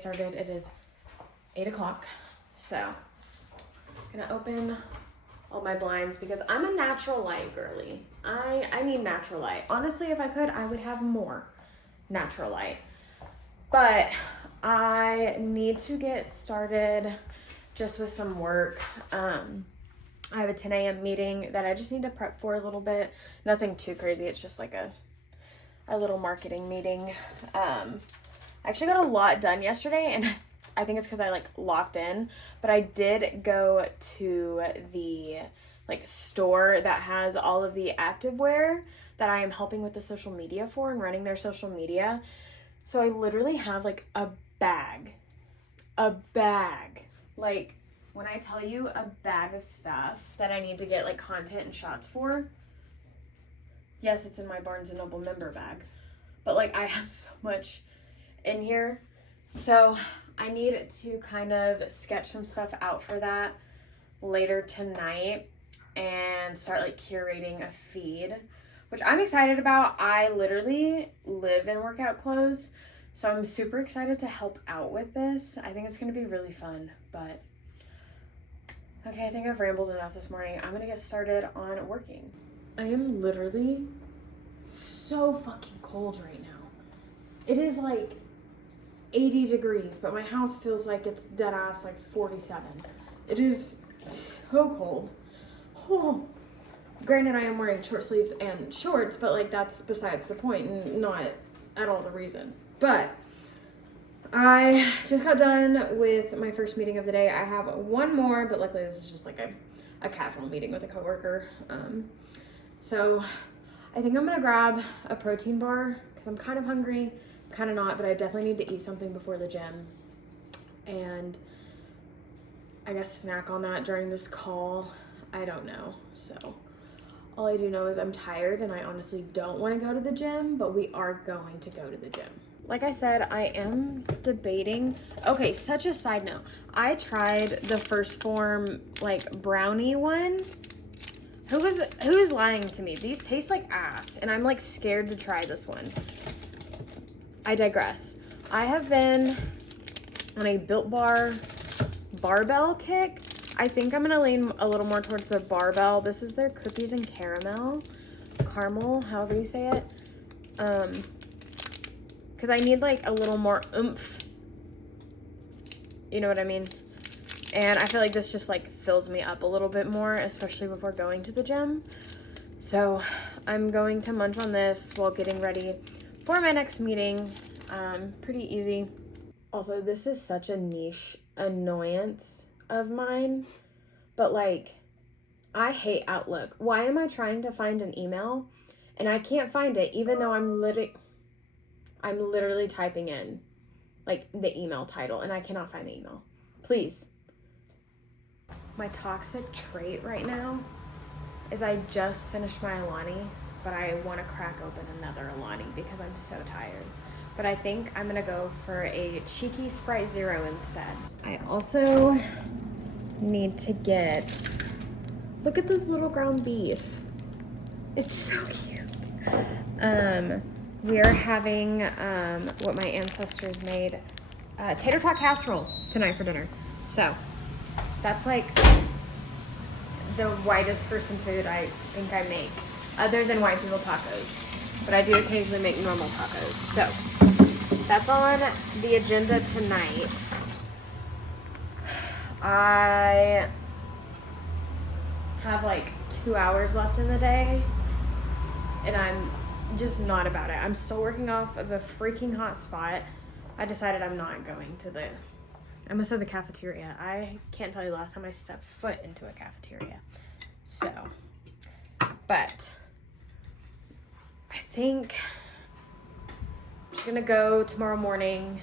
started. It is 8 o'clock. So I'm gonna open all my blinds because I'm a natural light girly. I need natural light. Honestly, if I could, I would have more natural light. But I need to get started just with some work. I have a 10 a.m. meeting that I just need to prep for a little bit. Nothing too crazy. It's just like a little marketing meeting. I actually got a lot done yesterday, and I think it's because I like locked in, but I did go to the like store that has all of the activewear that I am helping with the social media for and running their social media. So I literally have like a bag, like when I tell you a bag of stuff that I need to get like content and shots for. Yes, it's in my Barnes & Noble member bag, but like I have so much in here. So I need to kind of sketch some stuff out for that later tonight and start like curating a feed, which I'm excited about. I literally live in workout clothes, so I'm super excited to help out with this. I think it's going to be really fun, but okay, I think I've rambled enough this morning. I'm going to get started on working. I am literally so fucking cold right now. It is like 80 degrees, but my house feels like it's dead ass like 47. It is so cold. Oh. Granted, I am wearing short sleeves and shorts, but like that's besides the point and not at all the reason. But I just got done with my first meeting of the day. I have one more, but luckily this is just like a casual meeting with a coworker. So I think I'm gonna grab a protein bar because I'm kind of hungry, kind of not, but I definitely need to eat something before the gym. And I guess snack on that during this call. I don't know. So all I do know is I'm tired and I honestly don't want to go to the gym, but we are going to go to the gym. Like I said, I am debating. Okay, such a side note. I tried the First Form like brownie one. Who is lying to me? These taste like ass and I'm like scared to try this one. I digress. I have been on a Built Bar barbell kick. I think I'm gonna lean a little more towards the barbell. This is their cookies and caramel, however you say it. Because I need like a little more oomph. You know what I mean? And I feel like this just like fills me up a little bit more, especially before going to the gym. So I'm going to munch on this while getting ready for my next meeting. Pretty easy. Also, this is such a niche annoyance of mine, but like I hate Outlook. Why am I trying to find an email and I can't find it even though I'm literally typing in like the email title and I cannot find the email. Please. My toxic trait right now is I just finished my Alani, but I want to crack open another Alani because I'm so tired. But I think I'm gonna go for a cheeky Sprite Zero instead. I also need to get, look at this little ground beef. It's so cute. We are having what my ancestors made, tater tot casserole tonight for dinner. So that's like the whitest person food I think I make, other than white people tacos. But I do occasionally make normal tacos. So that's on the agenda tonight. I have like 2 hours left in the day and I'm just not about it. I'm still working off of a freaking hot spot. I decided I'm not going to I almost said the cafeteria. I can't tell you the last time I stepped foot into a cafeteria. So, but I think I'm just gonna go tomorrow morning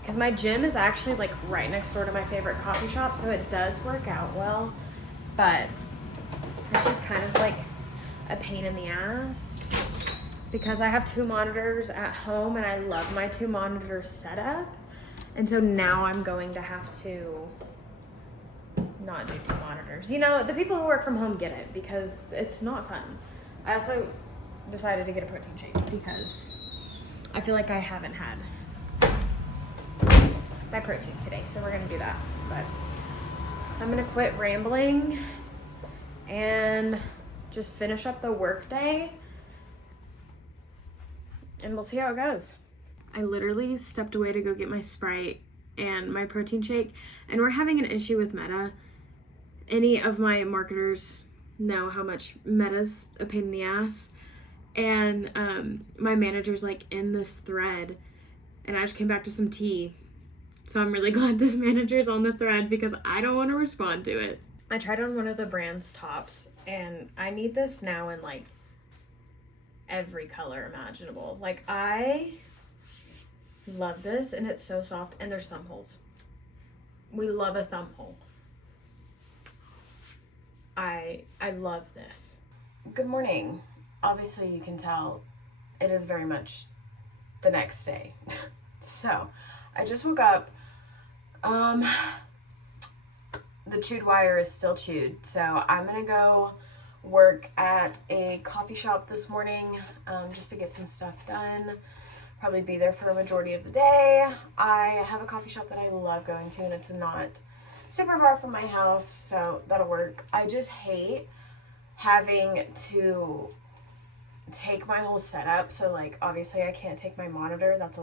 because my gym is actually like right next door to my favorite coffee shop, so it does work out well, but it's just kind of like a pain in the ass because I have 2 monitors at home and I love my 2 monitor setup, and so now I'm going to have to not do 2 monitors. You know, the people who work from home get it because it's not fun. I also decided to get a protein shake because I feel like I haven't had my protein today, so we're gonna do that. But I'm gonna quit rambling and just finish up the work day, and we'll see how it goes. I literally stepped away to go get my Sprite and my protein shake, and we're having an issue with Meta. Any of my marketers know how much Meta's a pain in the ass, and my manager's like in this thread, and I just came back to some tea, so I'm really glad this manager's on the thread because I don't want to respond to it. I tried on one of the brand's tops, and I need this now in like every color imaginable. Like, I love this, and it's so soft, and there's thumb holes. We love a thumb hole. I love this. Good morning. Obviously you can tell it is very much the next day. So I just woke up. The chewed wire is still chewed, so I'm gonna go work at a coffee shop this morning, just to get some stuff done. Probably be there for the majority of the day. I have a coffee shop that I love going to, and it's not super far from my house, so that'll work. I just hate having to take my whole setup, so like obviously I can't take my monitor. That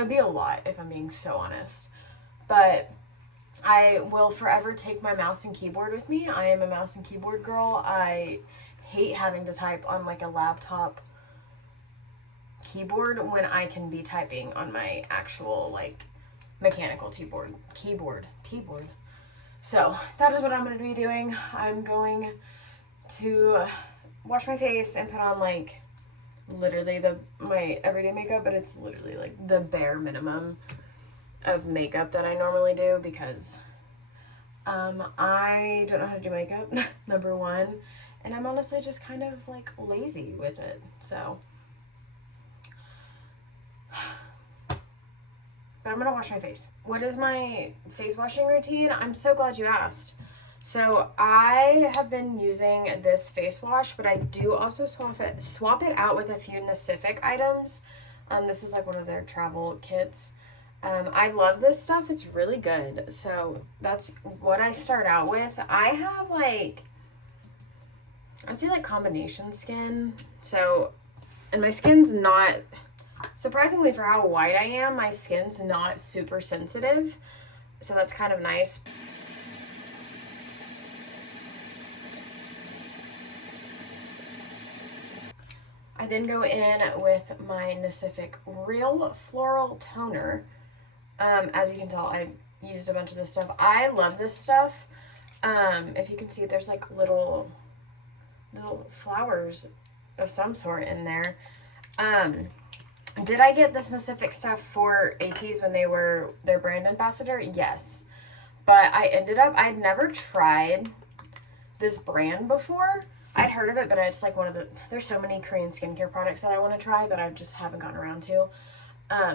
would be a lot if I'm being so honest, but I will forever take my mouse and keyboard with me. I am a mouse and keyboard girl. I hate having to type on like a laptop keyboard when I can be typing on my actual like mechanical keyboard. So that is what I'm going to be doing. I'm going to wash my face and put on like literally my everyday makeup, but it's literally like the bare minimum of makeup that I normally do because I don't know how to do makeup, number one, and I'm honestly just kind of like lazy with it. So but I'm gonna wash my face. What is my face washing routine? I'm so glad you asked. So I have been using this face wash, but I do also swap it out with a few Pacific items. This is like one of their travel kits. I love this stuff. It's really good. So that's what I start out with. I have like, I'd say like combination skin. So, and my skin's not, surprisingly for how white I am, my skin's not super sensitive. So that's kind of nice. I then go in with my Pacific Real Floral Toner. As you can tell, I used a bunch of this stuff. I love this stuff. If you can see, there's like little flowers of some sort in there. Did I get this Pacific stuff for ATs when they were their brand ambassador? Yes. But I'd never tried this brand before. I'd heard of it, but it's like there's so many Korean skincare products that I want to try that I just haven't gotten around to.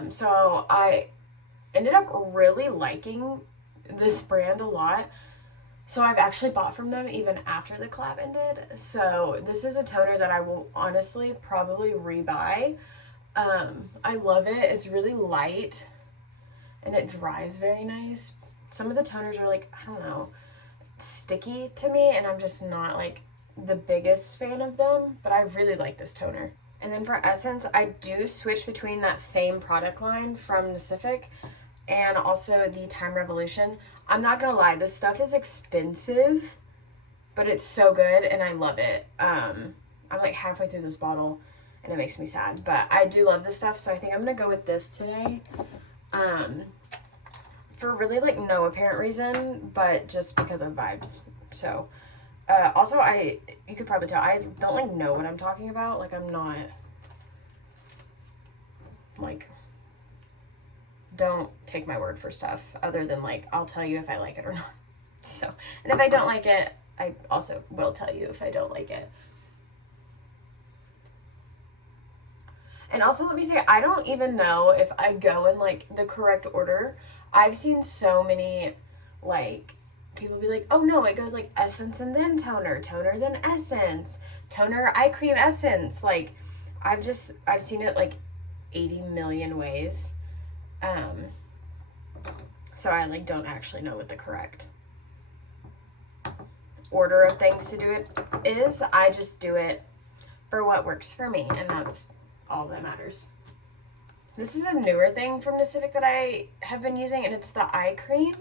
So I ended up really liking this brand a lot. So I've actually bought from them even after the collab ended. So this is a toner that I will honestly probably rebuy. I love it. It's really light and it dries very nice. Some of the toners are like, I don't know, sticky to me, and I'm just not like the biggest fan of them, but I really like this toner. And then for essence, I do switch between that same product line from Pacific and also the Time Revolution. I'm not gonna lie, this stuff is expensive, but it's so good and I love it. I'm like halfway through this bottle and it makes me sad, but I do love this stuff, so I think I'm gonna go with this today. For really like no apparent reason, but just because of vibes. So also you could probably tell I don't like know what I'm talking about. Like, I'm not like, don't take my word for stuff other than like I'll tell you if I like it or not. So, and if I don't like it, I also will tell you if I don't like it. And also, let me say, I don't even know if I go in like the correct order. I've seen so many like people be like, oh no, it goes like essence and then toner, toner then essence, toner, eye cream, essence. Like, I've seen it like 80 million ways. So I like don't actually know what the correct order of things to do it is. I just do it for what works for me, and that's all that matters. This is a newer thing from Pacific that I have been using, and it's the eye cream.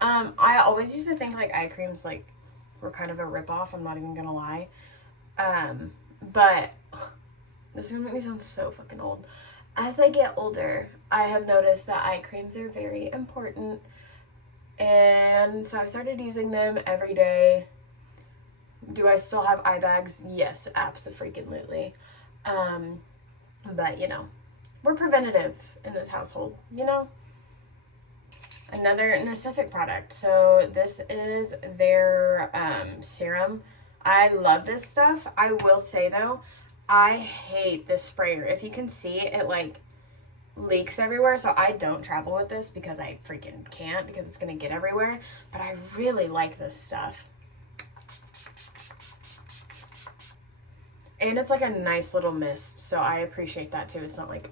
I always used to think like eye creams like were kind of a ripoff. I'm not even gonna lie. But this is gonna make me sound so fucking old. As I get older, I have noticed that eye creams are very important, and so I started using them every day. Do I still have eye bags? Yes, abso-freaking-lutely. But you know, we're preventative in this household, you know? Another Pacific product. So this is their serum. I love this stuff. I will say though, I hate this sprayer. If you can see, it like leaks everywhere. So I don't travel with this because I freaking can't, because it's gonna get everywhere. But I really like this stuff. And it's like a nice little mist, so I appreciate that too. It's not like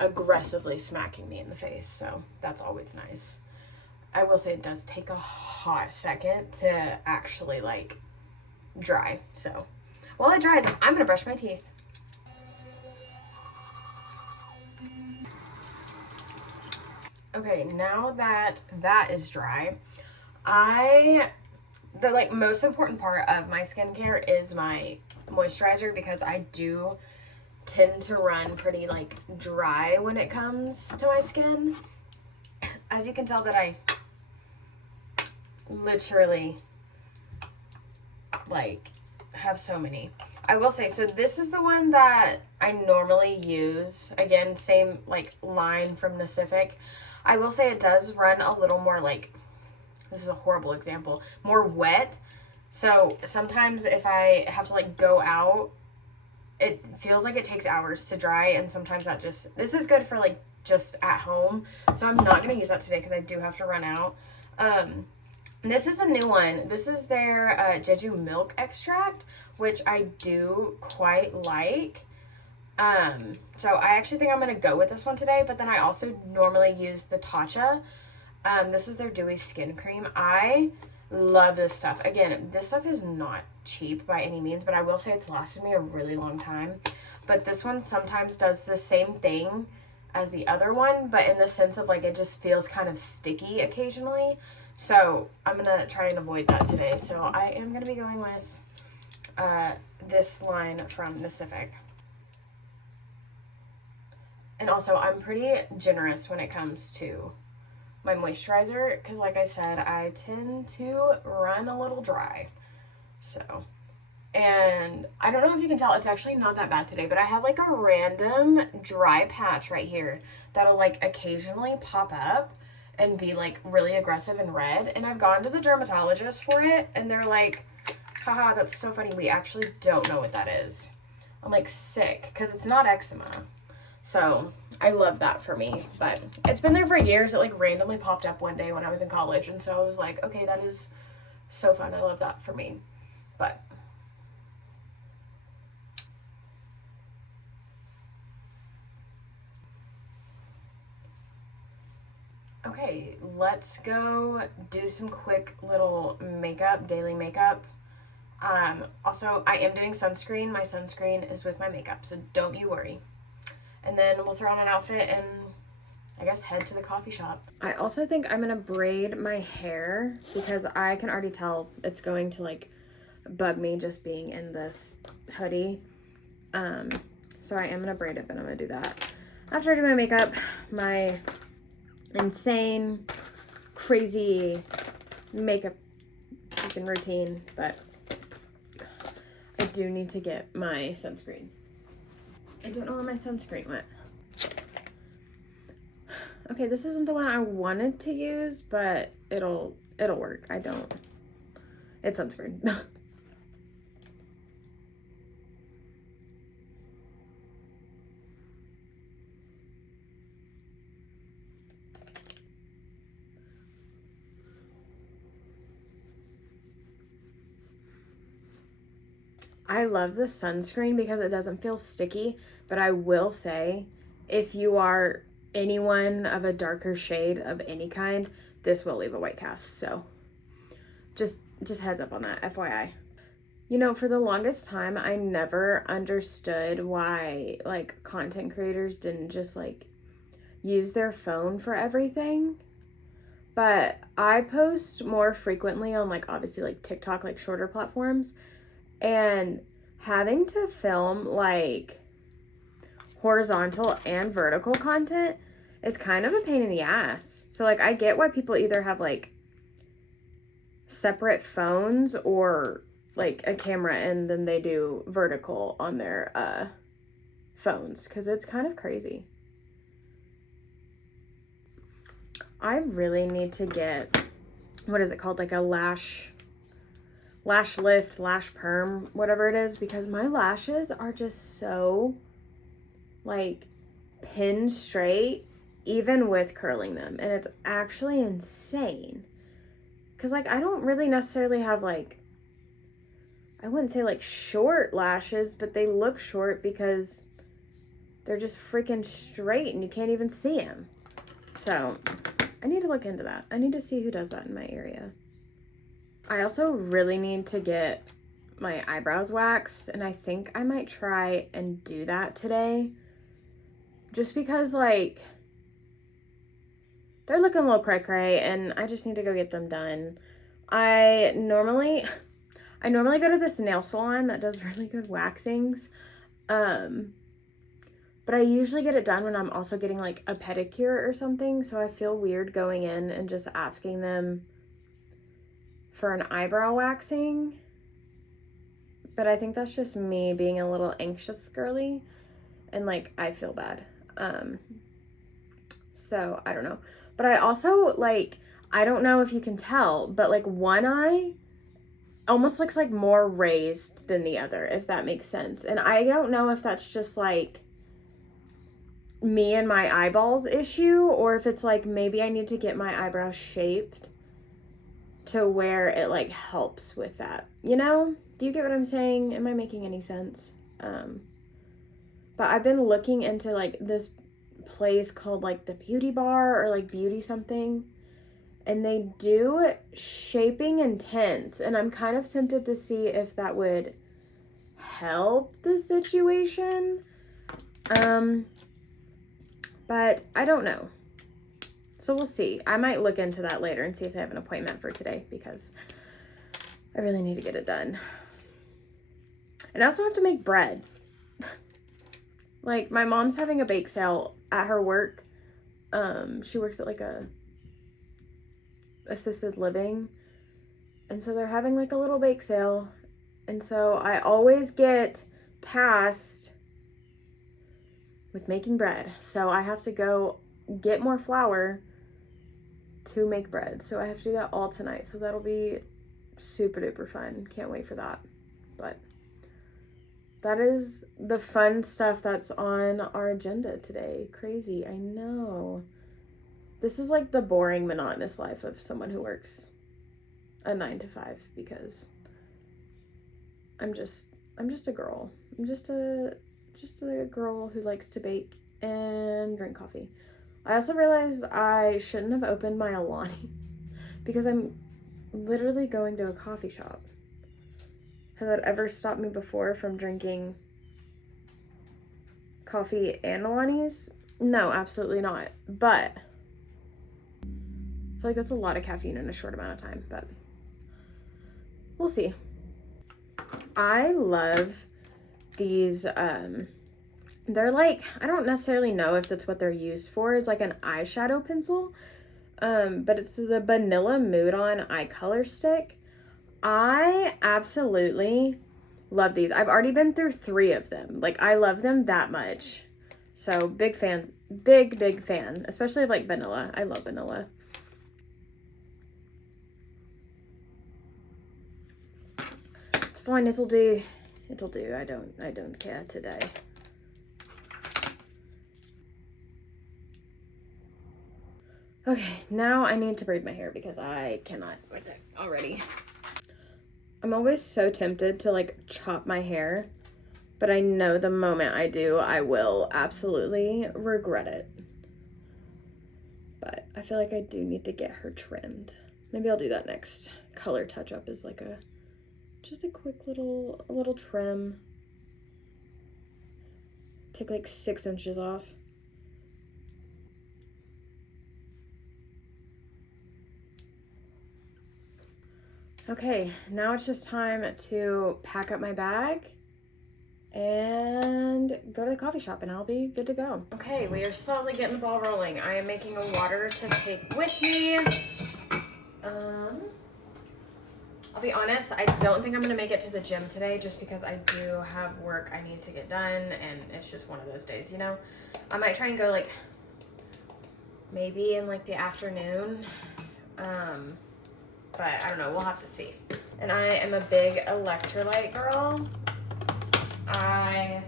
aggressively smacking me in the face, so that's always nice. I will say it does take a hot second to actually like dry. So while it dries, I'm gonna brush my teeth. Okay, now that that is dry, the like most important part of my skincare is my moisturizer, because I do tend to run pretty like dry when it comes to my skin. As you can tell that I literally like have so many. I will say, so this is the one that I normally use. Again, same like line from Pacific. I will say it does run a little more like, this is a horrible example, more wet. So sometimes if I have to like go out, it feels like it takes hours to dry, and sometimes that just, this is good for like just at home. So I'm not going to use that today because I do have to run out. This is a new one. This is their Jeju milk extract, which I do quite like. So I actually think I'm going to go with this one today, but then I also normally use the Tatcha. This is their dewy skin cream. I love this stuff. Again, this stuff is not cheap by any means, but I will say it's lasted me a really long time. But this one sometimes does the same thing as the other one, but in the sense of like it just feels kind of sticky occasionally. So I'm gonna try and avoid that today. So I am gonna be going with this line from Pacific. And also I'm pretty generous when it comes to my moisturizer, because like I said, I tend to run a little dry. So, and I don't know if you can tell, it's actually not that bad today, but I have like a random dry patch right here that'll like occasionally pop up and be like really aggressive and red. And I've gone to the dermatologist for it, and they're like, haha, that's so funny, we actually don't know what that is. I'm like, sick, because it's not eczema. So I love that for me, but it's been there for years. It like randomly popped up one day when I was in college, and so I was like, okay, that is so fun. I love that for me. But okay, let's go do some quick little makeup, daily makeup. Also, I am doing sunscreen. My sunscreen is with my makeup, so don't you worry. And then we'll throw on an outfit and I guess head to the coffee shop. I also think I'm gonna braid my hair because I can already tell it's going to like bug me just being in this hoodie. So I am gonna braid it, but I'm gonna do that after I do my makeup, my insane, crazy makeup freaking routine. But I do need to get my sunscreen. I don't know where my sunscreen went. Okay, this isn't the one I wanted to use, but it'll work. It's sunscreen. I love the sunscreen because it doesn't feel sticky, but I will say if you are anyone of a darker shade of any kind, this will leave a white cast. So just heads up on that, FYI. You know, for the longest time, I never understood why, like, content creators didn't just, like, use their phone for everything. But I post more frequently on, like, obviously, like, TikTok, like, shorter platforms. And having to film, like, horizontal and vertical content is kind of a pain in the ass. So, like, I get why people either have, like, separate phones or like a camera and then they do vertical on their phones, because it's kind of crazy. I really need to get, what is it called, like a lash lift, lash perm, whatever it is, because my lashes are just so like pinned straight even with curling them, and it's actually insane. Because like I don't really necessarily have like, I wouldn't say like short lashes, but they look short because they're just freaking straight and you can't even see them. So I need to look into that. I need to see who does that in my area. I also really need to get my eyebrows waxed, and I think I might try and do that today. Just because like they're looking a little cray-cray and I just need to go get them done. I normally go to this nail salon that does really good waxings. But I usually get it done when I'm also getting like a pedicure or something. So I feel weird going in and just asking them for an eyebrow waxing. But I think that's just me being a little anxious girly. And like, I feel bad. So I don't know. But I also like, I don't know if you can tell, but like one eye almost looks like more raised than the other, if that makes sense. And I don't know if that's just like me and my eyeballs issue, or if it's like maybe I need to get my eyebrows shaped to where it like helps with that, you know? Do you get what I'm saying? Am I making any sense? But I've been looking into like this place called like the Beauty Bar or like Beauty something, and they do shaping and tints, and I'm kind of tempted to see if that would help the situation. But I don't know. So we'll see. I might look into that later and see if they have an appointment for today, because I really need to get it done. And I also have to make bread. Like, my mom's having a bake sale at her work. She works at like a assisted living, and so they're having like a little bake sale, and so I always get tasked with making bread. So I have to go get more flour to make bread. So I have to do that all tonight. So that'll be super duper fun. Can't wait for that. But that is the fun stuff that's on our agenda today. Crazy, I know. This is like the boring, monotonous life of someone who works a 9 to 5, because I'm just a girl. I'm just a girl who likes to bake and drink coffee. I also realized I shouldn't have opened my Alani because I'm literally going to a coffee shop. Has that ever stopped me before from drinking coffee and Alani's? No, absolutely not. But I feel like that's a lot of caffeine in a short amount of time, but we'll see. I love these, they're like, I don't necessarily know if that's what they're used for, is like an eyeshadow pencil, but it's the Vanilla Mood On Eye Color Stick. I absolutely love these. I've already been through 3 of them. Like, I love them that much. So, big fan, big fan, especially of like vanilla. I love vanilla. It's fine, it'll do. It'll do. I don't care today. Okay, now I need to braid my hair because I cannot with it already. I'm always so tempted to like chop my hair, but I know the moment I do, I will absolutely regret it. but I feel like I do need to get her trimmed. Maybe I'll do that next. Color touch up is like just a quick little trim. Take like 6 inches off. Okay, now it's just time to pack up my bag and go to the coffee shop and I'll be good to go. Okay, we are slowly getting the ball rolling. I am making a water to take with me. I'll be honest, I don't think I'm gonna make it to the gym today just because I do have work I need to get done and it's just one of those days, you know? I might try and go like maybe in like the afternoon. But I don't know, we'll have to see. And I am a big electrolyte girl. I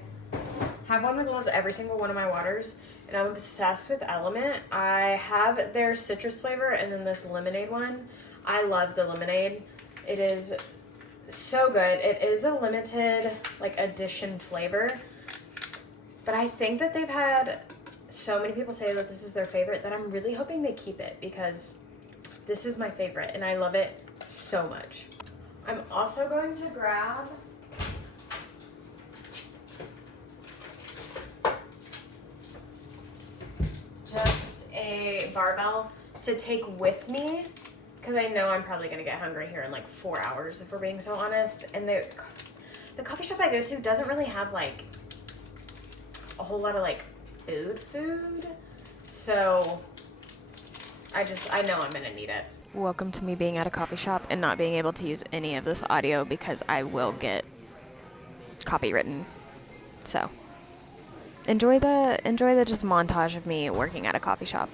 have one with almost every single one of my waters, and I'm obsessed with Element. I have their citrus flavor and then this lemonade one. I love the lemonade. It is so good. It is a limited like edition flavor, but I think that they've had so many people say that this is their favorite that I'm really hoping they keep it because this is my favorite and I love it so much. I'm also going to grab just a barbell to take with me because I know I'm probably gonna get hungry here in like 4 hours if we're being so honest. And the coffee shop I go to doesn't really have like a whole lot of like food. So I know I'm gonna need it. Welcome to me being at a coffee shop and not being able to use any of this audio because I will get copywritten. So enjoy the just montage of me working at a coffee shop.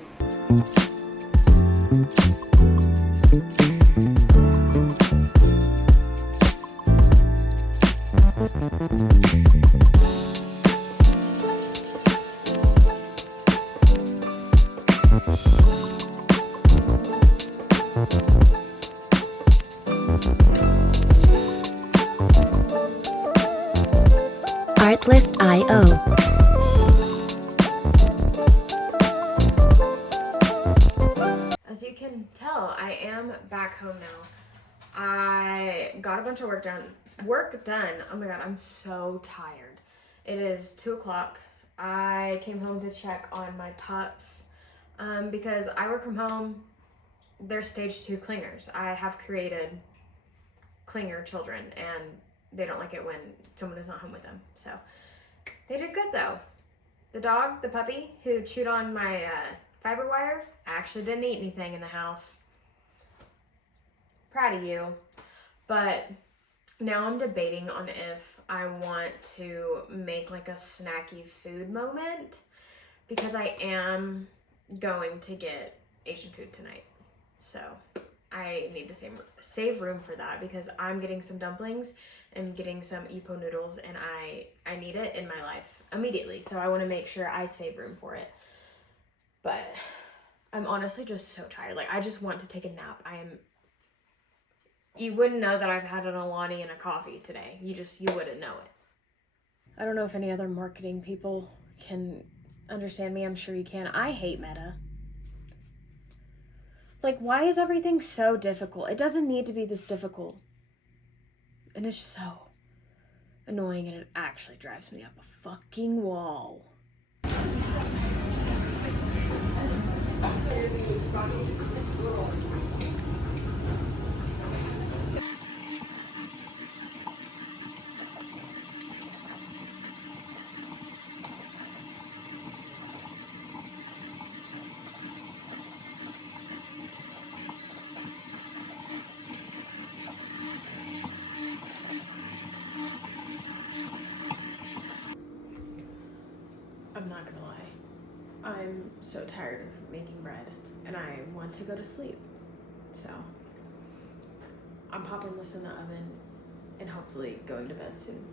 Artlist.io. As you can tell, I am back home now. I got a bunch of work done. Oh my god, I'm so tired. It is 2 o'clock. I came home to check on my pups because I work from home. They're stage 2 clingers. I have created clinger children and they don't like it when someone is not home with them. So they did good though. The dog, the puppy who chewed on my fiber wire, actually didn't eat anything in the house. Proud of you. But now I'm debating on if I want to make like a snacky food moment because I am going to get Asian food tonight. So I need to save room for that because I'm getting some dumplings and getting some Ipo noodles and I need it in my life immediately. So I want to make sure I save room for it. But I'm honestly just so tired. Like I just want to take a nap. You wouldn't know that I've had an Alani and a coffee today. You wouldn't know it. I don't know if any other marketing people can understand me. I'm sure you can. I hate Meta. Like, why is everything so difficult? It doesn't need to be this difficult. And it's so annoying and it actually drives me up a fucking wall. I'm not gonna lie. I'm so tired of making bread and I want to go to sleep. So I'm popping this in the oven and hopefully going to bed soon.